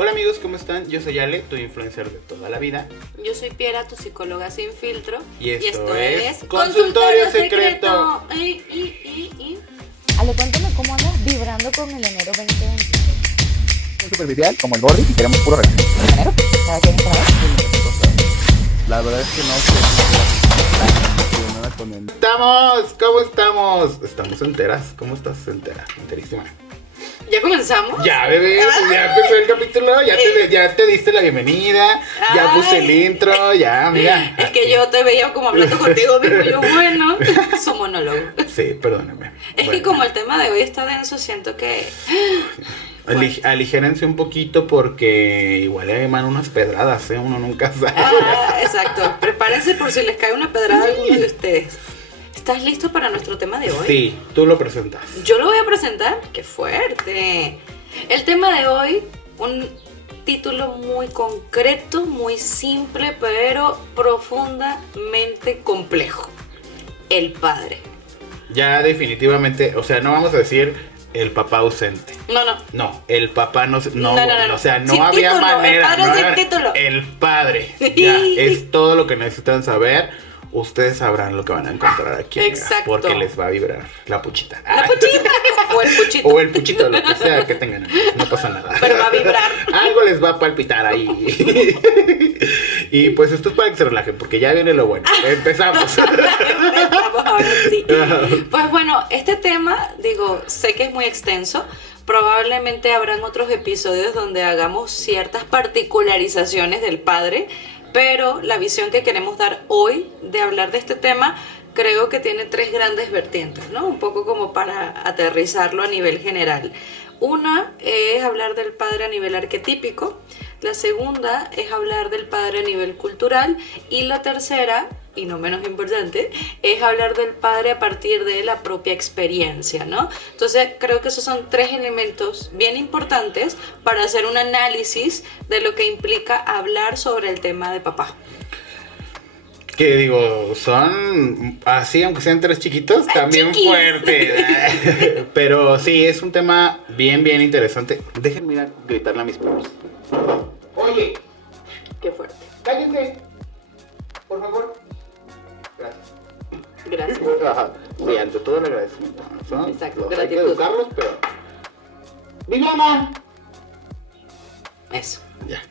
Hola amigos, ¿cómo están? Yo soy Ale, tu influencer de toda la vida. Yo soy Piera, tu psicóloga sin filtro. Y esto es Consultorio Secreto. Ale, cuéntame cómo andas vibrando con el enero 2020. Superficial, como el Gordy, y queremos puro relación. ¿Enero? ¿Cada quien está La verdad es que no sé si tan emocionada con el... ¿Cómo estamos? Estamos enteras, ¿cómo estás entera? Enterísima. ¿Ya comenzamos? Ya, bebé, pues ya empezó el capítulo, ya te diste la bienvenida, ya puse el intro, ya, mira. Es que yo te veía como hablando contigo mismo, yo bueno, su monólogo. Sí, perdóname. Es que como el tema de hoy está denso, siento que... Aligérense un poquito porque igual le van unas pedradas, uno nunca sabe. Exacto, prepárense por si les cae una pedrada a alguno de ustedes. ¿Estás listo para nuestro tema de hoy? Sí, tú lo presentas. Yo lo voy a presentar. ¡Qué fuerte! El tema de hoy, un título muy concreto, muy simple, pero profundamente complejo. El padre. Ya definitivamente, o sea, no vamos a decir el papá ausente. No. No, el papá no. No. O sea, no Sin había título, manera. el padre no sin había- título. El padre. Ya, es todo lo que necesitan saber. Ustedes sabrán lo que van a encontrar aquí. amigas, Exacto. porque les va a vibrar la puchita. La puchita o el puchito. O el puchito, lo que sea que tengan. No pasa nada. Pero va a vibrar. Algo les va a palpitar ahí. Y pues esto es para que se relajen, porque ya viene lo bueno. Empezamos. Empezamos ahora sí. Pues bueno, este tema, sé que es muy extenso. Probablemente habrán otros episodios donde hagamos ciertas particularizaciones del padre, pero la visión que queremos dar hoy de hablar de este tema creo que tiene tres grandes vertientes, ¿no? Un poco como para aterrizarlo a nivel general. Una es hablar del padre a nivel arquetípico, la segunda es hablar del padre a nivel cultural y la tercera, y no menos importante, es hablar del padre a partir de la propia experiencia, ¿no? Entonces creo que esos son tres elementos bien importantes para hacer un análisis de lo que implica hablar sobre el tema de papá. Que digo, son así, aunque sean tres chiquitos, también chiquis. fuerte. Pero sí, es un tema bien interesante. Déjenme gritarle a mis primos. Oye, Qué fuerte. cállense, por favor. Gracias. Gracias. Ajá. Sí, ante todo el agradecimiento. ¿no? Exacto, Hay que gratitud. educarlos, pero... ¡Viviana! Eso. Ya.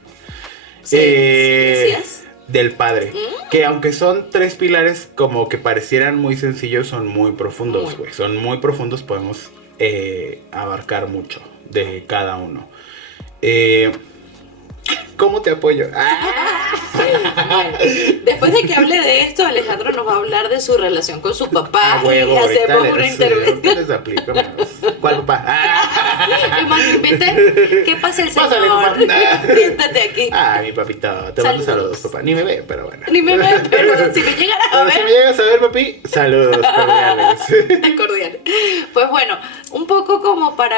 Sí, ¿decías? Del padre. Que aunque son tres pilares como que parecieran muy sencillos, son muy profundos, güey. Son muy profundos, podemos abarcar mucho de cada uno. ¿Cómo te apoyo? Bueno, después de que hable de esto, Alejandro nos va a hablar de su relación con su papá Huevo, y hacemos ahorita una les intervención. aplico. Menos. ¿Cuál papá? Imagínate, ¿qué pasa el Pásale, señor? papá. Siéntate aquí. Ay, mi papito, te mando Saludos. saludos, papá. Ni me ve, pero bueno. Ni me ve, pero si me llegan a Pero si me ver, llegas a ver, papi, saludos cordiales. cordial. Pues bueno, un poco como para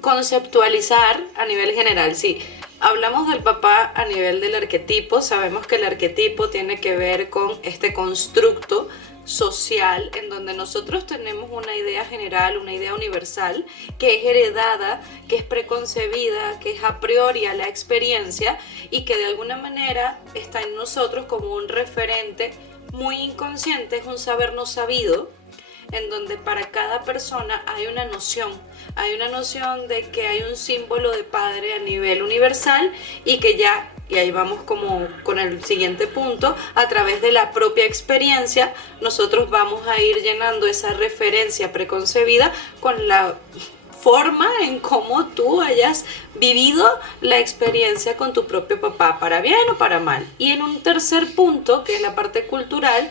conceptualizar a nivel general, sí. Hablamos del papá a nivel del arquetipo, sabemos que el arquetipo tiene que ver con este constructo social en donde nosotros tenemos una idea general, una idea universal que es heredada, que es preconcebida, que es a priori a la experiencia y que de alguna manera está en nosotros como un referente muy inconsciente, es un saber no sabido, en donde para cada persona hay una noción de que hay un símbolo de padre a nivel universal y que ya, y ahí vamos como con el siguiente punto, a través de la propia experiencia nosotros vamos a ir llenando esa referencia preconcebida con la forma en cómo tú hayas vivido la experiencia con tu propio papá, para bien o para mal. Y en un tercer punto, que es la parte cultural,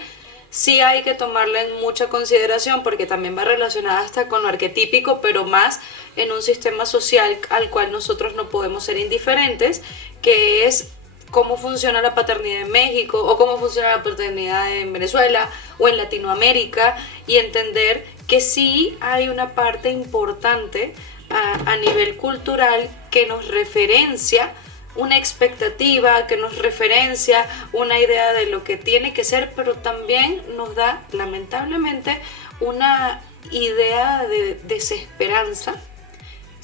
sí hay que tomarla en mucha consideración porque también va relacionada hasta con lo arquetípico, pero más en un sistema social al cual nosotros no podemos ser indiferentes, que es cómo funciona la paternidad en México o cómo funciona la paternidad en Venezuela o en Latinoamérica y entender que sí hay una parte importante a nivel cultural que nos referencia una expectativa, que nos referencia una idea de lo que tiene que ser, pero también nos da, lamentablemente, una idea de desesperanza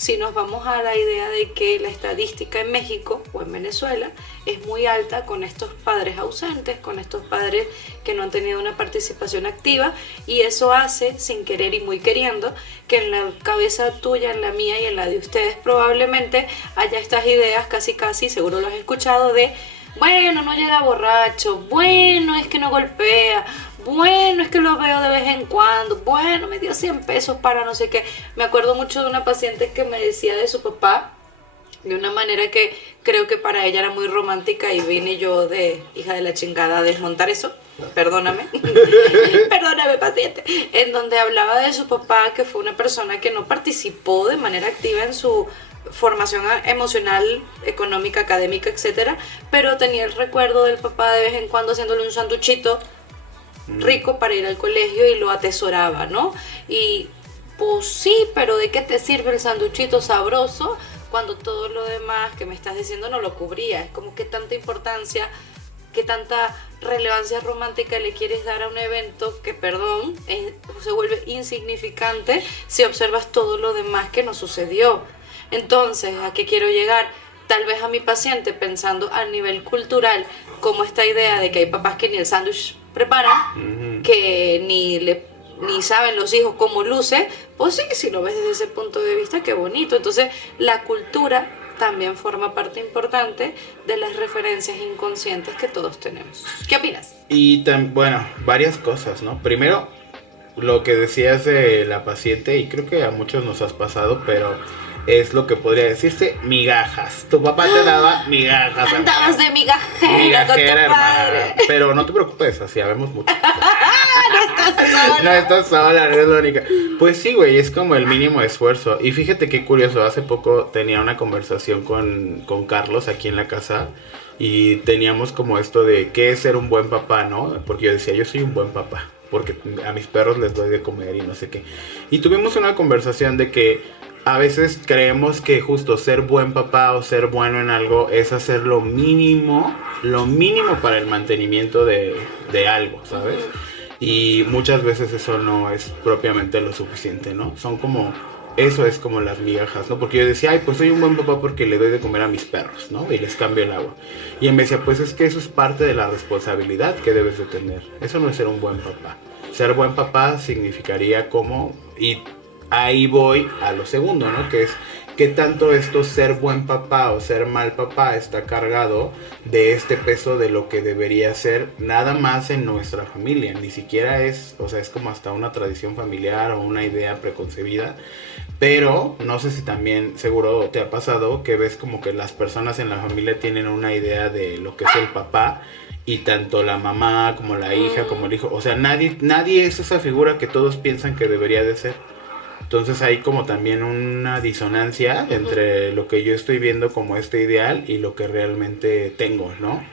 si nos vamos a la idea de que la estadística en México o en Venezuela es muy alta con estos padres ausentes, con estos padres que no han tenido una participación activa, y eso hace, sin querer y muy queriendo, que en la cabeza tuya, en la mía y en la de ustedes probablemente haya estas ideas casi, seguro lo has escuchado, de bueno, no llega borracho, bueno, es que no golpea, bueno, es que lo veo de vez en cuando, bueno, me dio 100 pesos para no sé qué. Me acuerdo mucho de una paciente que me decía de su papá de una manera que creo que para ella era muy romántica, y vine yo de hija de la chingada a desmontar eso. Perdóname, perdóname paciente, en donde hablaba de su papá, que fue una persona que no participó de manera activa en su formación emocional, económica, académica, etcétera, pero tenía el recuerdo del papá de vez en cuando haciéndole un sanduchito rico para ir al colegio y lo atesoraba, ¿no? Y pues sí, pero ¿de qué te sirve el sanduchito sabroso cuando todo lo demás que me estás diciendo no lo cubría? Es como que tanta importancia, que tanta relevancia romántica le quieres dar a un evento que, perdón, se vuelve insignificante si observas todo lo demás que nos sucedió. Entonces, ¿a qué quiero llegar? Tal vez a mi paciente, pensando a nivel cultural, como esta idea de que hay papás que ni el sándwich preparan, que ni saben los hijos cómo luce, pues sí, si lo ves desde ese punto de vista, qué bonito. Entonces, la cultura también forma parte importante de las referencias inconscientes que todos tenemos. ¿Qué opinas? Y bueno, varias cosas, ¿no? Primero, lo que decías de la paciente, y creo que a muchos nos has pasado, pero es lo que podría decirse migajas. Tu papá te daba migajas. Andabas de migajera con tu hermana. padre. Pero no te preocupes, así habemos mucho. No estás sola. No estás sola, no eres la única. Pues sí, güey, es como el mínimo esfuerzo. Y fíjate qué curioso, hace poco tenía una conversación con Carlos aquí en la casa, y teníamos como esto de qué es ser un buen papá, ¿no? Porque yo decía, yo soy un buen papá, porque a mis perros les doy de comer y no sé qué. Y tuvimos una conversación de que a veces creemos que justo ser buen papá o ser bueno en algo es hacer lo mínimo para el mantenimiento de algo, ¿sabes? Y muchas veces eso no es propiamente lo suficiente, ¿no? Son como, eso es como las migajas, ¿no? Porque yo decía, ay, pues soy un buen papá porque le doy de comer a mis perros, ¿no? Y les cambio el agua. Y él me decía, pues es que eso es parte de la responsabilidad que debes de tener. Eso no es ser un buen papá. Ser buen papá significaría como, y ahí voy a lo segundo, ¿no? Que es qué tanto esto ser buen papá o ser mal papá está cargado de este peso de lo que debería ser nada más en nuestra familia. Ni siquiera es, o sea, es como hasta una tradición familiar o una idea preconcebida. Pero no sé si también, seguro te ha pasado que ves como que las personas en la familia tienen una idea de lo que es el papá, y tanto la mamá como la hija como el hijo, o sea, nadie es esa figura que todos piensan que debería de ser. Entonces hay como también una disonancia entre lo que yo estoy viendo como este ideal y lo que realmente tengo, ¿no?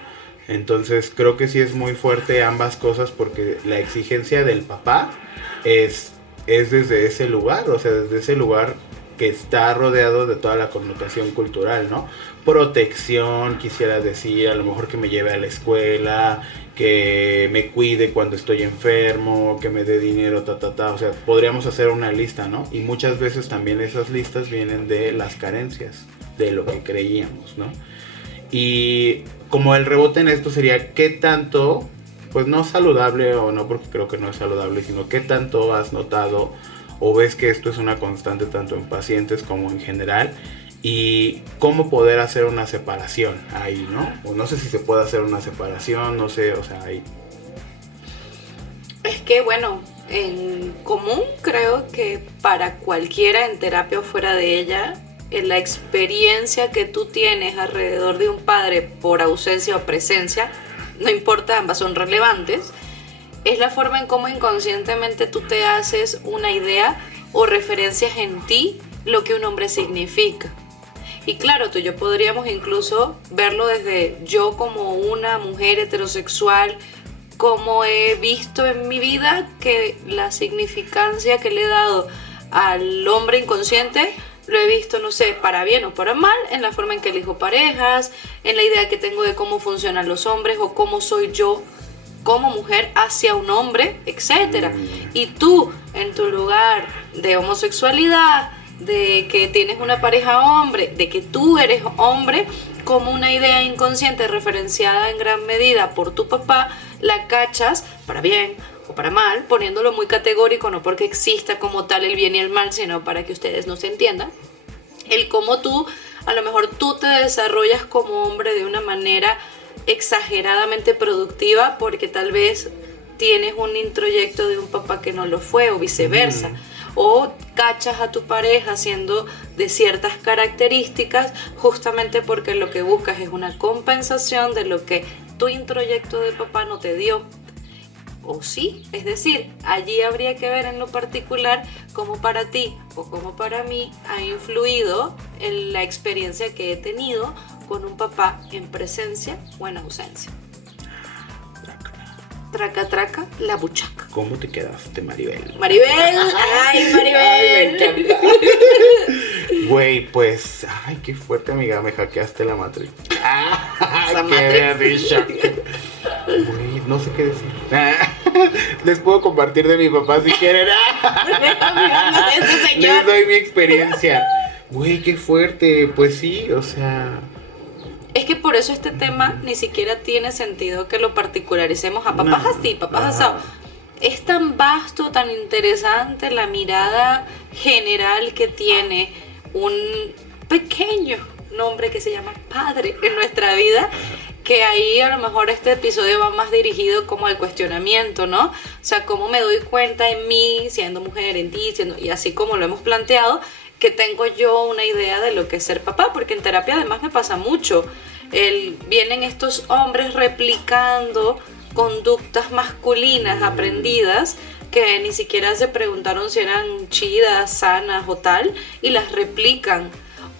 Entonces creo que sí es muy fuerte ambas cosas, porque la exigencia del papá es desde ese lugar, o sea, desde ese lugar que está rodeado de toda la connotación cultural, ¿no? Protección, quisiera decir, a lo mejor que me lleve a la escuela, que me cuide cuando estoy enfermo, que me dé dinero, o sea, podríamos hacer una lista, ¿no? Y muchas veces también esas listas vienen de las carencias, de lo que creíamos, ¿no? Y como el rebote en esto sería, ¿qué tanto, pues no saludable, o no porque creo que no es saludable, sino qué tanto has notado o ves que esto es una constante tanto en pacientes como en general, y cómo poder hacer una separación ahí, ¿no? O no sé si se puede hacer una separación, no sé, o sea, ahí. Es que, bueno, en común creo que para cualquiera, en terapia o fuera de ella, en la experiencia que tú tienes alrededor de un padre por ausencia o presencia, no importa, ambas son relevantes, es la forma en cómo inconscientemente tú te haces una idea o referencias en ti lo que un hombre significa. Y claro, tú y yo podríamos incluso verlo desde yo como una mujer heterosexual, como he visto en mi vida que la significancia que le he dado al hombre inconsciente lo he visto, no sé, para bien o para mal, en la forma en que elijo parejas, en la idea que tengo de cómo funcionan los hombres o cómo soy yo como mujer hacia un hombre, etc. Y tú, en tu lugar de homosexualidad, de que tienes una pareja hombre, de que tú eres hombre, como una idea inconsciente referenciada en gran medida por tu papá, la cachas para bien o para mal, poniéndolo muy categórico, no porque exista como tal el bien y el mal, sino para que ustedes no se entiendan. El cómo tú, a lo mejor tú te desarrollas como hombre de una manera exageradamente productiva porque tal vez tienes un introyecto de un papá que no lo fue o viceversa. O cachas a tu pareja siendo de ciertas características justamente porque lo que buscas es una compensación de lo que tu introyecto de papá no te dio. O sí, es decir, allí habría que ver en lo particular cómo para ti o cómo para mí ha influido en la experiencia que he tenido con un papá en presencia o en ausencia. Traca, traca, la buchaca. ¿Cómo te quedaste, Maribel? Maribel, ay Maribel. Güey, pues, ay, qué fuerte, amiga, me hackeaste la matriz. Esa Qué Matrix. risa. Güey, no sé qué decir. Les puedo compartir de mi papá si quieren. Ese señor. Les doy mi experiencia. Güey, qué fuerte. Pues sí, o sea. Es que por eso este tema ni siquiera tiene sentido que lo particularicemos a papás No. así, papás Ajá. asados. Es tan vasto, tan interesante la mirada general que tiene un pequeño nombre que se llama padre en nuestra vida, que ahí a lo mejor este episodio va más dirigido como al cuestionamiento, ¿no? O sea, cómo me doy cuenta en mí, siendo mujer, en ti, y así como lo hemos planteado, que tengo yo una idea de lo que es ser papá, porque en terapia además me pasa mucho. Vienen estos hombres replicando conductas masculinas aprendidas que ni siquiera se preguntaron si eran chidas, sanas o tal, y las replican.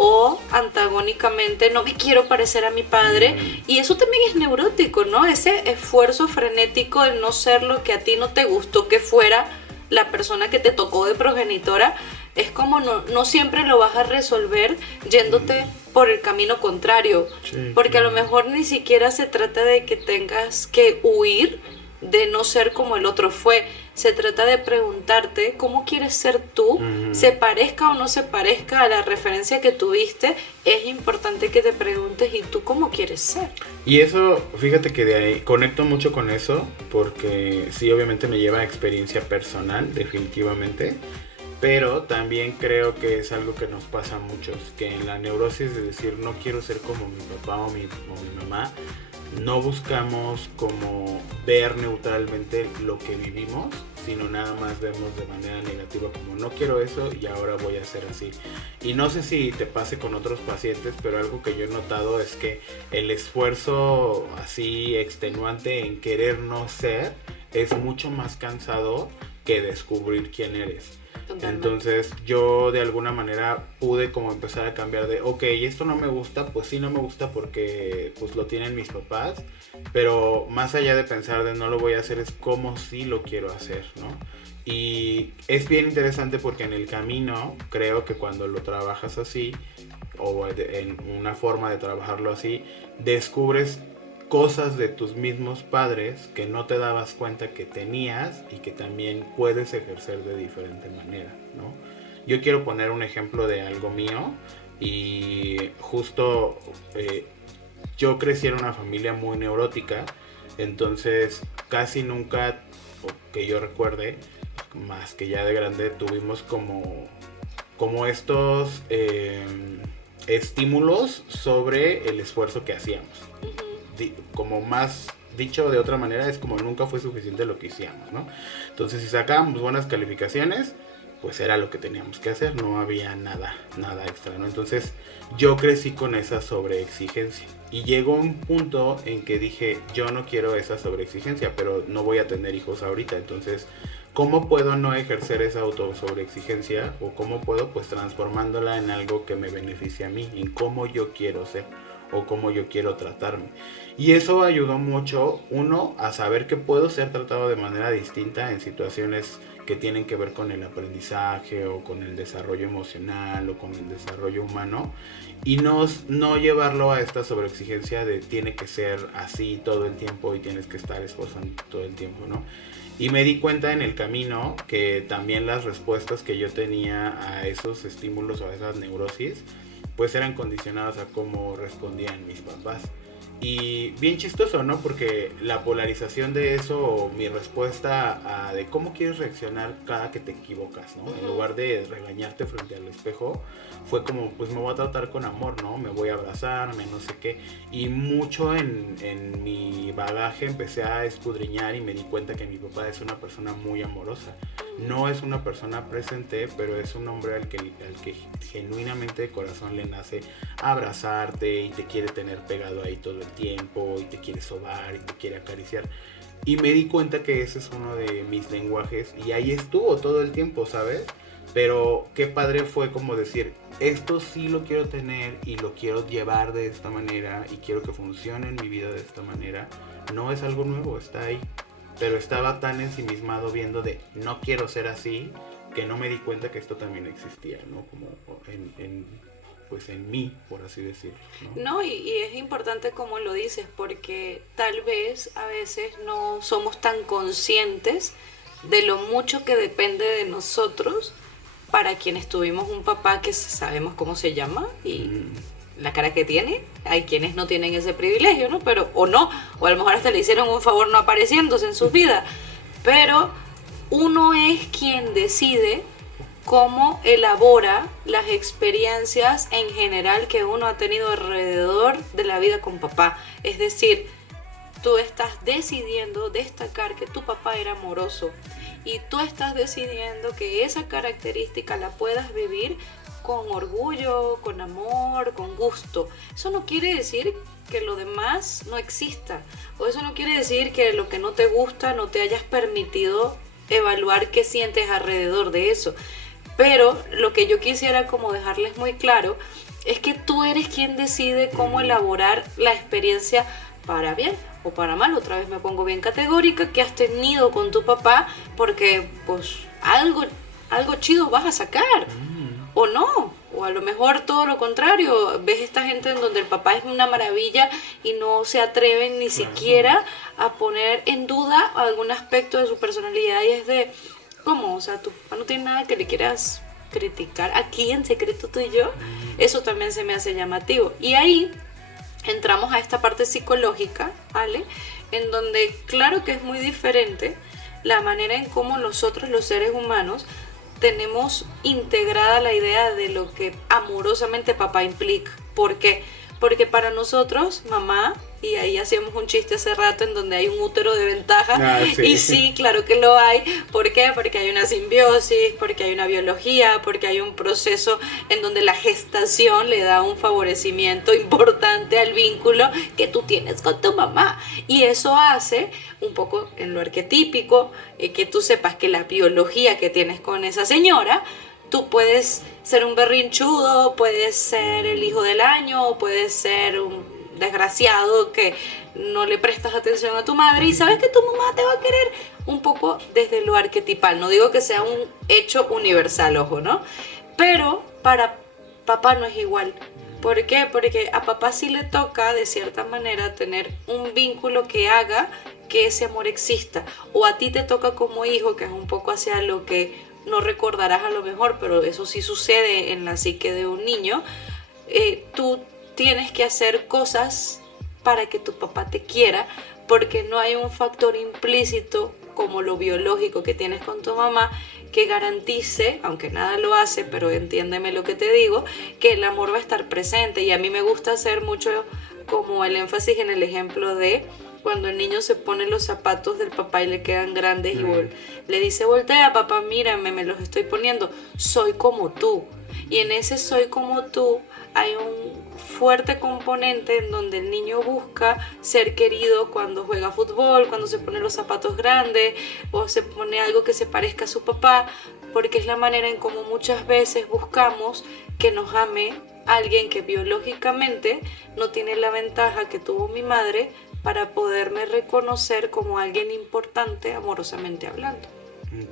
O antagónicamente, no me quiero parecer a mi padre, y eso también es neurótico, ¿no? Ese esfuerzo frenético de no ser lo que a ti no te gustó que fuera la persona que te tocó de progenitora. Es como no siempre lo vas a resolver yéndote por el camino contrario, Sí, porque a lo mejor ni siquiera se trata de que tengas que huir de no ser como el otro fue. Se trata de preguntarte cómo quieres ser tú, se parezca o no se parezca a la referencia que tuviste. Es importante que te preguntes, ¿y tú cómo quieres ser? Y eso, fíjate que de ahí conecto mucho con eso, porque sí, obviamente me lleva a experiencia personal, definitivamente. Pero también creo que es algo que nos pasa a muchos, que en la neurosis de decir no quiero ser como mi papá o mi mamá, no buscamos como ver neutralmente lo que vivimos, sino nada más vemos de manera negativa como no quiero eso y ahora voy a hacer así. Y no sé si te pase con otros pacientes, pero algo que yo he notado es que el esfuerzo así extenuante en querer no ser es mucho más cansado que descubrir quién eres. Totalmente. Entonces yo de alguna manera pude como empezar a cambiar de, ok, esto no me gusta, pues sí no me gusta porque pues lo tienen mis papás, pero más allá de pensar de no lo voy a hacer es como sí lo quiero hacer, ¿no? Y es bien interesante porque en el camino creo que cuando lo trabajas así, o en una forma de trabajarlo así, descubres cosas de tus mismos padres que no te dabas cuenta que tenías y que también puedes ejercer de diferente manera, ¿no? Yo quiero poner un ejemplo de algo mío y justo yo crecí en una familia muy neurótica, entonces casi nunca, o que yo recuerde, más que ya de grande, tuvimos como estos estímulos sobre el esfuerzo que hacíamos. Como más dicho de otra manera, es como nunca fue suficiente lo que hicimos, ¿no? Entonces si sacábamos buenas calificaciones, pues era lo que teníamos que hacer, no había nada extra, ¿no? Entonces yo crecí con esa sobreexigencia y llegó un punto en que dije, yo no quiero esa sobreexigencia, pero no voy a tener hijos ahorita, entonces ¿cómo puedo no ejercer esa sobreexigencia? O ¿cómo puedo? Pues transformándola en algo que me beneficie a mí, en cómo yo quiero ser o cómo yo quiero tratarme. Y eso ayudó mucho, uno, a saber que puedo ser tratado de manera distinta en situaciones que tienen que ver con el aprendizaje o con el desarrollo emocional o con el desarrollo humano, y no llevarlo a esta sobreexigencia de tiene que ser así todo el tiempo y tienes que estar esforzando todo el tiempo, ¿no? Y me di cuenta en el camino que también las respuestas que yo tenía a esos estímulos o a esas neurosis, pues eran condicionadas a cómo respondían mis papás. Y bien chistoso, ¿no? Porque la polarización de eso, o mi respuesta a de cómo quieres reaccionar cada que te equivocas, ¿no? En lugar de regañarte frente al espejo, fue como, pues me voy a tratar con amor, ¿no? Me voy a abrazar, no sé qué. Y mucho en mi bagaje empecé a escudriñar y me di cuenta que mi papá es una persona muy amorosa. No es una persona presente, pero es un hombre al que genuinamente de corazón le nace abrazarte y te quiere tener pegado ahí todo el tiempo y te quiere sobar y te quiere acariciar. Y me di cuenta que ese es uno de mis lenguajes y ahí estuvo todo el tiempo, ¿sabes? Pero qué padre fue como decir, esto sí lo quiero tener y lo quiero llevar de esta manera y quiero que funcione en mi vida de esta manera. No es algo nuevo, está ahí. Pero estaba tan ensimismado viendo de no quiero ser así, que no me di cuenta que esto también existía, ¿no? Como pues en mí, por así decirlo, ¿no? No, y es importante como lo dices, porque tal vez a veces no somos tan conscientes de lo mucho que depende de nosotros para quienes tuvimos un papá que sabemos cómo se llama y la cara que tiene. Hay quienes no tienen ese privilegio, ¿no? Pero, o no, o a lo mejor hasta le hicieron un favor no apareciéndose en su vida. Pero uno es quien decide cómo elabora las experiencias en general que uno ha tenido alrededor de la vida con papá. Es decir, tú estás decidiendo destacar que tu papá era amoroso y tú estás decidiendo que esa característica la puedas vivir con orgullo, con amor, con gusto. Eso no quiere decir que lo demás no exista, o eso no quiere decir que lo que no te gusta no te hayas permitido evaluar qué sientes alrededor de eso. Pero lo que yo quisiera como dejarles muy claro es que tú eres quien decide cómo elaborar la experiencia para bien o para mal. Otra vez me pongo bien categórica, que has tenido con tu papá, porque pues algo chido vas a sacar. O no, o a lo mejor todo lo contrario, ves esta gente en donde el papá es una maravilla y no se atreven ni siquiera a poner en duda algún aspecto de su personalidad y es de, ¿cómo? O sea, tu papá no tiene nada que le quieras criticar aquí en secreto tú y yo. Eso también se me hace llamativo. Y ahí entramos a esta parte psicológica, ¿vale? En donde claro que es muy diferente la manera en cómo nosotros los seres humanos tenemos integrada la idea de lo que amorosamente papá implica. ¿Por qué? Porque para nosotros, mamá, y ahí hacíamos un chiste hace rato en donde hay un útero de ventaja, y sí, claro que lo hay. ¿Por qué? Porque hay una simbiosis, porque hay una biología, porque hay un proceso en donde la gestación le da un favorecimiento importante al vínculo que tú tienes con tu mamá. Y eso hace, un poco en lo arquetípico, que tú sepas que la biología que tienes con esa señora, tú puedes ser un berrinchudo, puedes ser el hijo del año, puedes ser un desgraciado que no le prestas atención a tu madre y sabes que tu mamá te va a querer un poco desde lo arquetipal. No digo que sea un hecho universal, ojo, ¿no? Pero para papá no es igual. ¿Por qué? Porque a papá sí le toca de cierta manera tener un vínculo que haga que ese amor exista. O a ti te toca como hijo, que es un poco hacia lo que no recordarás a lo mejor, pero eso sí sucede en la psique de un niño. Tú tienes que hacer cosas para que tu papá te quiera, porque no hay un factor implícito como lo biológico que tienes con tu mamá que garantice, aunque nada lo hace, pero entiéndeme lo que te digo, que el amor va a estar presente. Y a mí me gusta hacer mucho como el énfasis en el ejemplo de cuando el niño se pone los zapatos del papá y le quedan grandes y le dice, voltea papá, mírame, me los estoy poniendo, soy como tú. Y en ese soy como tú hay un fuerte componente en donde el niño busca ser querido cuando juega fútbol, cuando se pone los zapatos grandes o se pone algo que se parezca a su papá, porque es la manera en cómo muchas veces buscamos que nos ame alguien que biológicamente no tiene la ventaja que tuvo mi madre para poderme reconocer como alguien importante amorosamente hablando.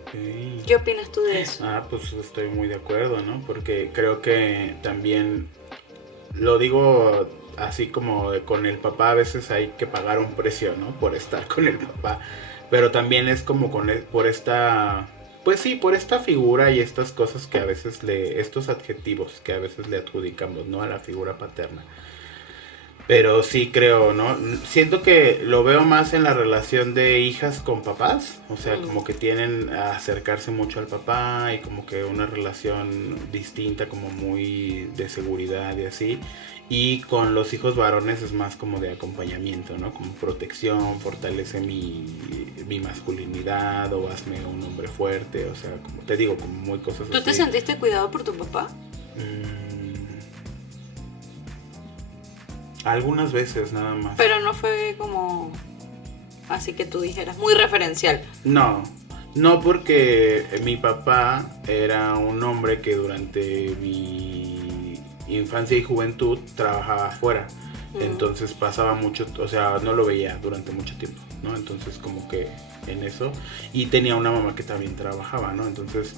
Okay. ¿Qué opinas tú de eso? Pues estoy muy de acuerdo, ¿no? Porque creo que también lo digo así como con el papá, a veces hay que pagar un precio, ¿no? Por estar con el papá. pero también es como por esta, pues sí, por esta figura y estas cosas que a veces estos adjetivos que a veces le adjudicamos, ¿no? A la figura paterna. Pero sí creo, ¿no? Siento que lo veo más en la relación de hijas con papás. O sea, como que tienen a acercarse mucho al papá y como que una relación distinta, como muy de seguridad y así. Y con los hijos varones es más como de acompañamiento, ¿no? Como protección, fortalece mi masculinidad o hazme un hombre fuerte. O sea, como te digo, como muy cosas así. ¿Tú te sentiste cuidado por tu papá? Algunas veces nada más. Pero no fue como así que tú dijeras, muy referencial. No, no porque mi papá era un hombre que durante mi infancia y juventud trabajaba afuera. Entonces pasaba mucho, o sea, no lo veía durante mucho tiempo, ¿no? Entonces como que en eso. Y tenía una mamá que también trabajaba, ¿no? Entonces,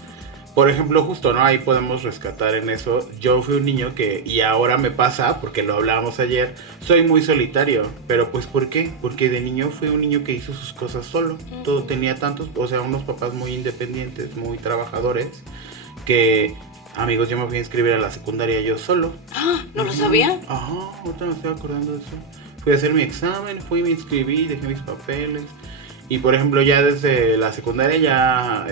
por ejemplo, justo, ¿no? Ahí podemos rescatar en eso. Yo fui un niño que, y ahora me pasa, porque lo hablábamos ayer, soy muy solitario. Pero pues, ¿por qué? Porque de niño fui un niño que hizo sus cosas solo. Todo tenía tantos, o sea, unos papás muy independientes, muy trabajadores, que, amigos, yo me fui a inscribir a la secundaria yo solo. Ah, ¿no lo sabía? Ajá, ahorita me estoy acordando de eso. Fui a hacer mi examen, me inscribí, dejé mis papeles. Y por ejemplo, ya desde la secundaria ya,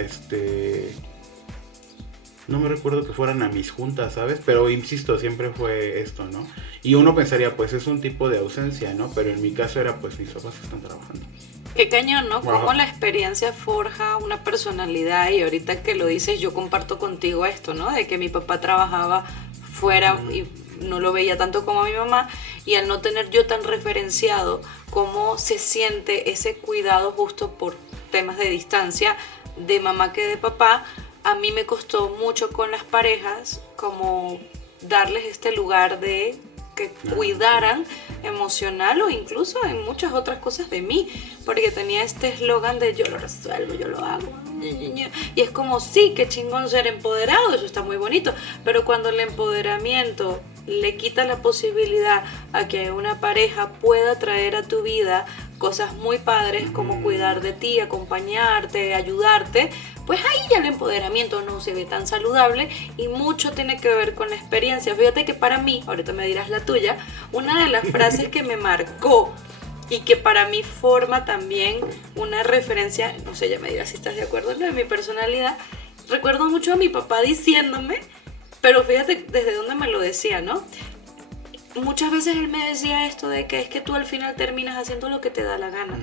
no me recuerdo que fueran a mis juntas, ¿sabes? Pero insisto, siempre fue esto, ¿no? Y uno pensaría, pues es un tipo de ausencia, ¿no? Pero en mi caso era, pues mis papás están trabajando. Qué cañón, ¿no? Wow. Cómo la experiencia forja una personalidad. Y ahorita que lo dices, yo comparto contigo esto, ¿no? De que mi papá trabajaba fuera y no lo veía tanto como a mi mamá. Y al no tener yo tan referenciado cómo se siente ese cuidado justo por temas de distancia de mamá que de papá, a mí me costó mucho con las parejas como darles este lugar de que cuidaran emocional o incluso en muchas otras cosas de mí, porque tenía este eslogan de yo lo resuelvo, yo lo hago, y es como sí, qué chingón ser empoderado, eso está muy bonito, pero cuando el empoderamiento le quita la posibilidad a que una pareja pueda traer a tu vida cosas muy padres como cuidar de ti, acompañarte, ayudarte, pues ahí ya el empoderamiento no se ve tan saludable y mucho tiene que ver con la experiencia. Fíjate que para mí, ahorita me dirás la tuya, una de las frases que me marcó y que para mí forma también una referencia, no sé, ya me dirás si estás de acuerdo, ¿no? De mi personalidad, recuerdo mucho a mi papá diciéndome, pero fíjate desde dónde me lo decía, ¿no? Muchas veces él me decía esto de que es que tú al final terminas haciendo lo que te da la gana,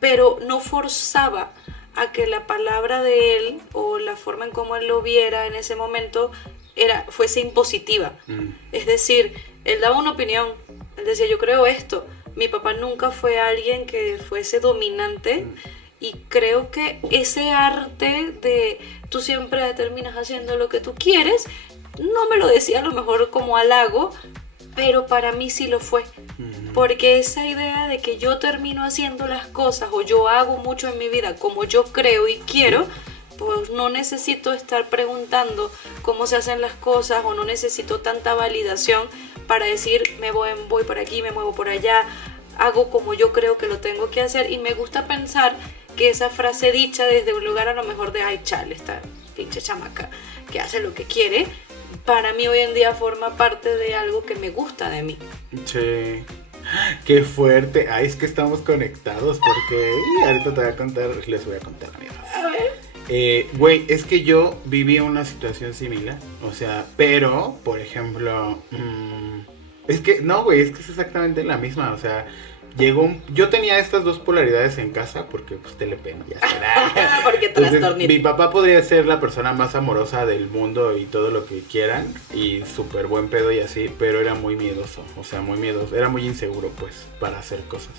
pero no forzaba a que la palabra de él o la forma en cómo él lo viera en ese momento fuese impositiva. Es decir, él daba una opinión, él decía yo creo esto. Mi papá nunca fue alguien que fuese dominante y creo que ese arte de tú siempre terminas haciendo lo que tú quieres, no me lo decía a lo mejor como halago, pero para mí sí lo fue, porque esa idea de que yo termino haciendo las cosas o yo hago mucho en mi vida como yo creo y quiero, pues no necesito estar preguntando cómo se hacen las cosas o no necesito tanta validación para decir me voy por aquí, me muevo por allá, hago como yo creo que lo tengo que hacer. Y me gusta pensar que esa frase dicha desde un lugar a lo mejor de ay chale, esta pinche chamaca que hace lo que quiere, para mí hoy en día forma parte de algo que me gusta de mí. Sí. Qué fuerte. Ay, es que estamos conectados porque ahorita te voy a contar, les voy a contar, amigos. A ver. Güey, es que yo viví una situación similar. O sea, pero, por ejemplo, es que, no, güey, es que es exactamente la misma. O sea, yo tenía estas dos polaridades en casa porque pues TLP, ¿no? Ya será. Porque trastornito. Mi papá podría ser la persona más amorosa del mundo y todo lo que quieran y súper buen pedo y así, pero era muy miedoso, o sea, muy miedoso, era muy inseguro pues para hacer cosas.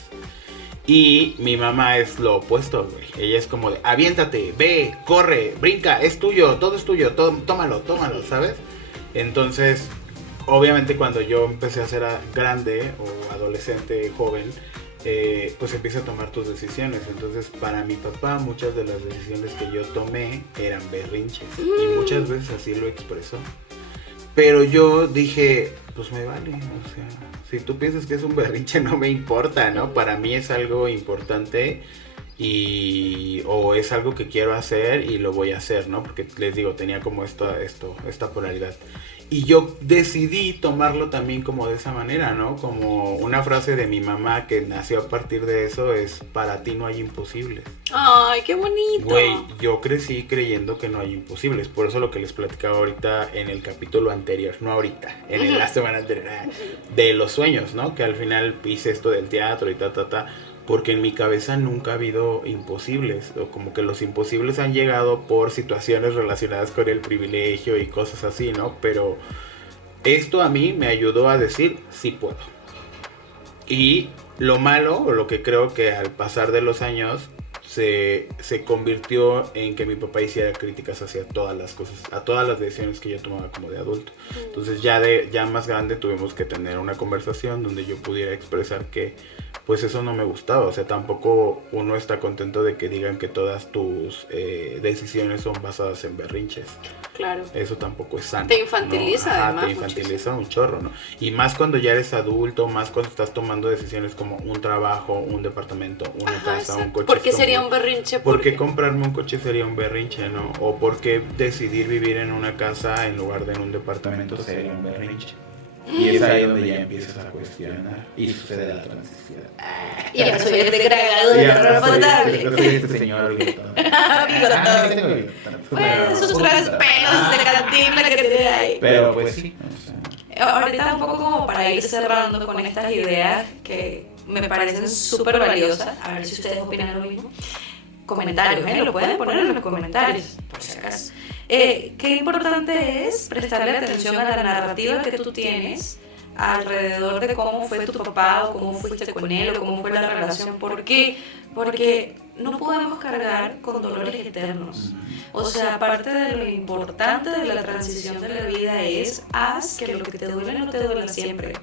Y mi mamá es lo opuesto, güey. Ella es como de, aviéntate, ve, corre, brinca, es tuyo, tómalo, ¿sabes? Entonces, obviamente cuando yo empecé a ser grande o adolescente, joven, pues empieza a tomar tus decisiones. Entonces para mi papá muchas de las decisiones que yo tomé eran berrinches y muchas veces así lo expresó. Pero yo dije, pues me vale, o sea, si tú piensas que es un berrinche no me importa, ¿no? Para mí es algo importante o es algo que quiero hacer y lo voy a hacer, ¿no? Porque les digo, tenía como esta polaridad. Y yo decidí tomarlo también como de esa manera, ¿no? Como una frase de mi mamá que nació a partir de eso es: para ti no hay imposibles. Ay, qué bonito. Güey, yo crecí creyendo que no hay imposibles. Por eso lo que les platicaba ahorita en el capítulo anterior, no ahorita, en la semana anterior, de los sueños, ¿no? Que al final hice esto del teatro y porque en mi cabeza nunca ha habido imposibles, o como que los imposibles han llegado por situaciones relacionadas con el privilegio y cosas así, ¿no? Pero esto a mí me ayudó a decir, sí puedo. Y lo malo, o lo que creo que al pasar de los años se convirtió en que mi papá hiciera críticas hacia todas las cosas, a todas las decisiones que yo tomaba como de adulto. Entonces ya más grande tuvimos que tener una conversación donde yo pudiera expresar que pues eso no me gustaba. O sea, tampoco uno está contento de que digan que todas tus decisiones son basadas en berrinches. Claro. Eso tampoco es sano. Te infantiliza, ¿no? además. Te infantiliza un chorro, ¿no? Y más cuando ya eres adulto, más cuando estás tomando decisiones como un trabajo, un departamento, una casa, exacto. un coche. ¿Por qué sería un berrinche? ¿Por qué comprarme un coche sería un berrinche, no? O por qué decidir vivir en una casa en lugar de en un departamento sería un berrinche. Y es ahí donde ya empiezas a cuestionar y sucede la transición. Y ya soy el degradado de la potable. Yo soy este señor bigotón. Pues esos tres pelos de cantina que tiene ahí. Pero pues sí. Ahorita un poco como para ir cerrando con estas ideas que me parecen súper valiosas. A ver si ustedes opinan lo mismo. Comentarios, lo pueden poner en los comentarios, por si acaso. Qué importante es prestarle atención a la narrativa que tú tienes alrededor de cómo fue tu papá o cómo fuiste con él o cómo fue la relación. ¿Por qué? Porque no podemos cargar con dolores eternos. O sea, aparte de lo importante de la transición de la vida es haz que lo que te duele no te duela siempre.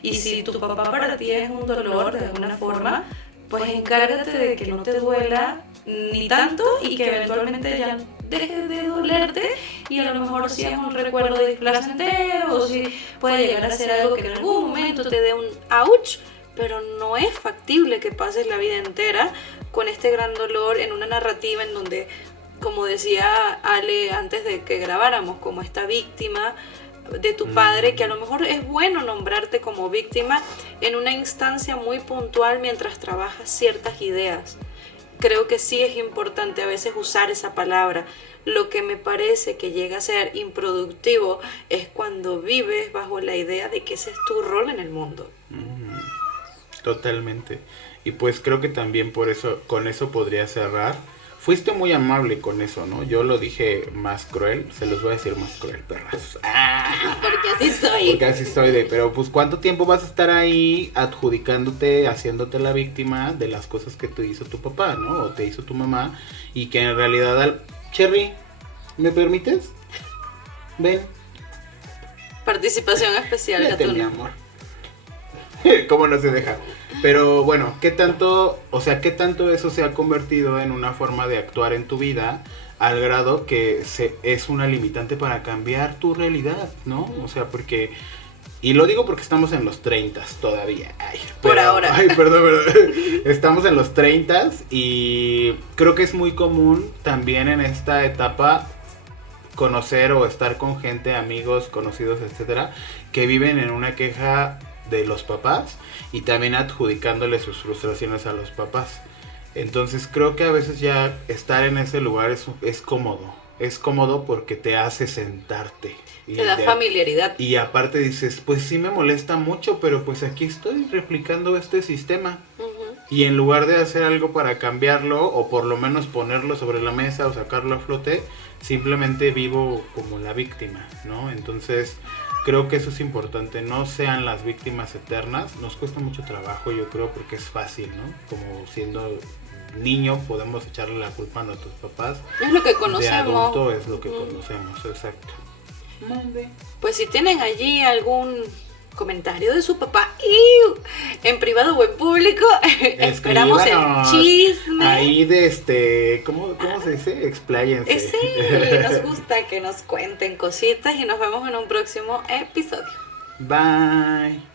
Y si tu papá para ti es un dolor de alguna forma, pues encárgate de que no te duela ni tanto y que eventualmente ya deje de dolerte, y a lo mejor si es un recuerdo displacentero o si puede llegar a ser algo que en algún momento te dé un ouch, pero no es factible que pases la vida entera con este gran dolor en una narrativa en donde, como decía Ale antes de que grabáramos, como esta víctima de tu padre, que a lo mejor es bueno nombrarte como víctima en una instancia muy puntual mientras trabajas ciertas ideas. Creo que sí es importante a veces usar esa palabra. Lo que me parece que llega a ser improductivo es cuando vives bajo la idea de que ese es tu rol en el mundo. Totalmente. Y pues creo que también por eso, con eso podría cerrar. Fuiste muy amable con eso, ¿no? Yo lo dije más cruel, se los voy a decir más cruel, perras. Porque así soy. Porque así estoy pero pues ¿cuánto tiempo vas a estar ahí adjudicándote, haciéndote la víctima de las cosas que te hizo tu papá, ¿no? O te hizo tu mamá, y que en realidad Cherry, ¿me permites? Ven. Participación especial, Vete, mi Gatuna. amor. ¿Cómo no se deja? Pero bueno, ¿qué tanto eso se ha convertido en una forma de actuar en tu vida al grado que es una limitante para cambiar tu realidad, ¿no? O sea, porque... Y lo digo porque estamos en los 30s todavía. Por ahora. Ay, perdón. Estamos en los 30s y creo que es muy común también en esta etapa conocer o estar con gente, amigos, conocidos, etcétera, que viven en una queja de los papás y también adjudicándole sus frustraciones a los papás. Entonces creo que a veces ya estar en ese lugar es cómodo. Es cómodo porque te hace sentarte. Te da familiaridad. Y aparte dices, pues sí me molesta mucho, pero pues aquí estoy replicando este sistema. Y en lugar de hacer algo para cambiarlo, o por lo menos ponerlo sobre la mesa o sacarlo a flote, simplemente vivo como la víctima, ¿no? Entonces creo que eso es importante, no sean las víctimas eternas. Nos cuesta mucho trabajo, yo creo, porque es fácil, ¿no? Como siendo niño podemos echarle la culpa a nuestros papás. Es lo que conocemos. De adulto es lo que conocemos, exacto. Pues si tienen allí algún comentario de su papá en privado o en público, esperamos el chisme. Ahí de ¿cómo se dice? Expláyense. Sí, nos gusta que nos cuenten cositas y nos vemos en un próximo episodio. Bye.